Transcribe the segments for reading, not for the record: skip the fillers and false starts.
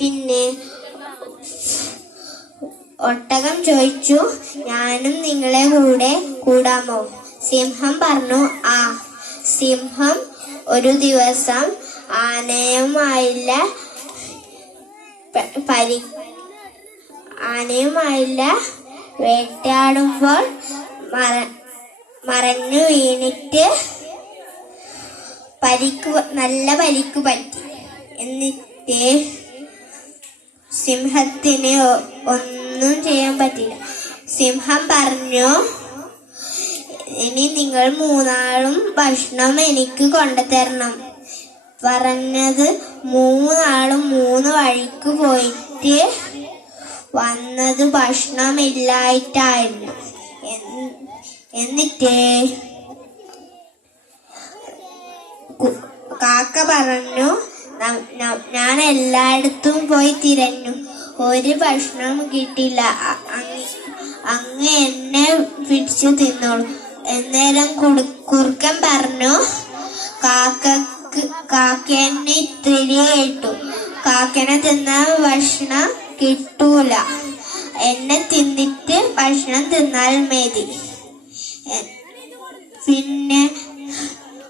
പിന്നെ ഒട്ടകം ചോദിച്ചു, ഞാനും നിങ്ങളെ കൂടെ കൂടാമോ? സിംഹം പറഞ്ഞു, ആ. സിംഹം ഒരു ദിവസം ആനയുമായില്ല വേട്ടയാടുമ്പോൾ മറഞ്ഞു വീണിട്ട് നല്ല പരിക്ക് പറ്റി. എന്നിട്ട് സിംഹത്തിന് ഒന്നും ചെയ്യാൻ പറ്റില്ല. സിംഹം പറഞ്ഞു, ഇനി നിങ്ങൾ മൂന്നാളും ഭക്ഷണം എനിക്ക് കൊണ്ടുതരണം. പറഞ്ഞത് മൂന്നാളും 3 വഴിക്ക് പോയിട്ട് വന്നത് ഭക്ഷണമില്ലായിട്ടായിരുന്നു. എന്നിട്ട് കാക്ക പറഞ്ഞു, ഞാൻ എല്ലായിടത്തും പോയി തിരഞ്ഞു, ഒരു ഭക്ഷണം കിട്ടില്ല. അങ്ങ് എന്നെ പിടിച്ചു തിന്നോളൂ. അന്നേരം കുറുക്കൻ പറഞ്ഞു, കാക്കേനെ തിരികെ ഇട്ടു. കാക്കനെ തിന്നാൽ ഭക്ഷണം കിട്ടൂല. എന്നെ തിന്നിട്ട് ഭക്ഷണം തിന്നാൽ മതി. പിന്നെ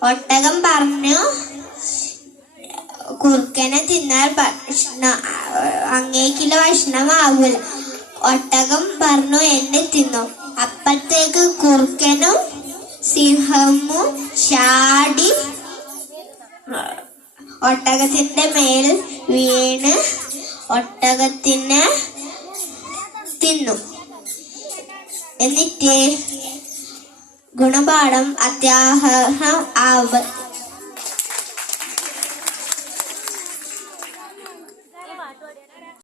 ഒട്ടകം പറഞ്ഞു, കുറുക്കനെ തിന്നാൽ അങ്ങേക്കുള്ള ഭക്ഷണമാവൂല. ഒട്ടകം പറഞ്ഞു, എന്നെ തിന്നോ. അപ്പത്തേക്ക് കുറുക്കനും സിംഹവും ചാടി ഒട്ടകത്തിന്റെ മേൽ വീണ് ഒട്ടകത്തിനെ തിന്നു. എന്നിട്ട് ഗുണപാഠം അത്യാഹാരം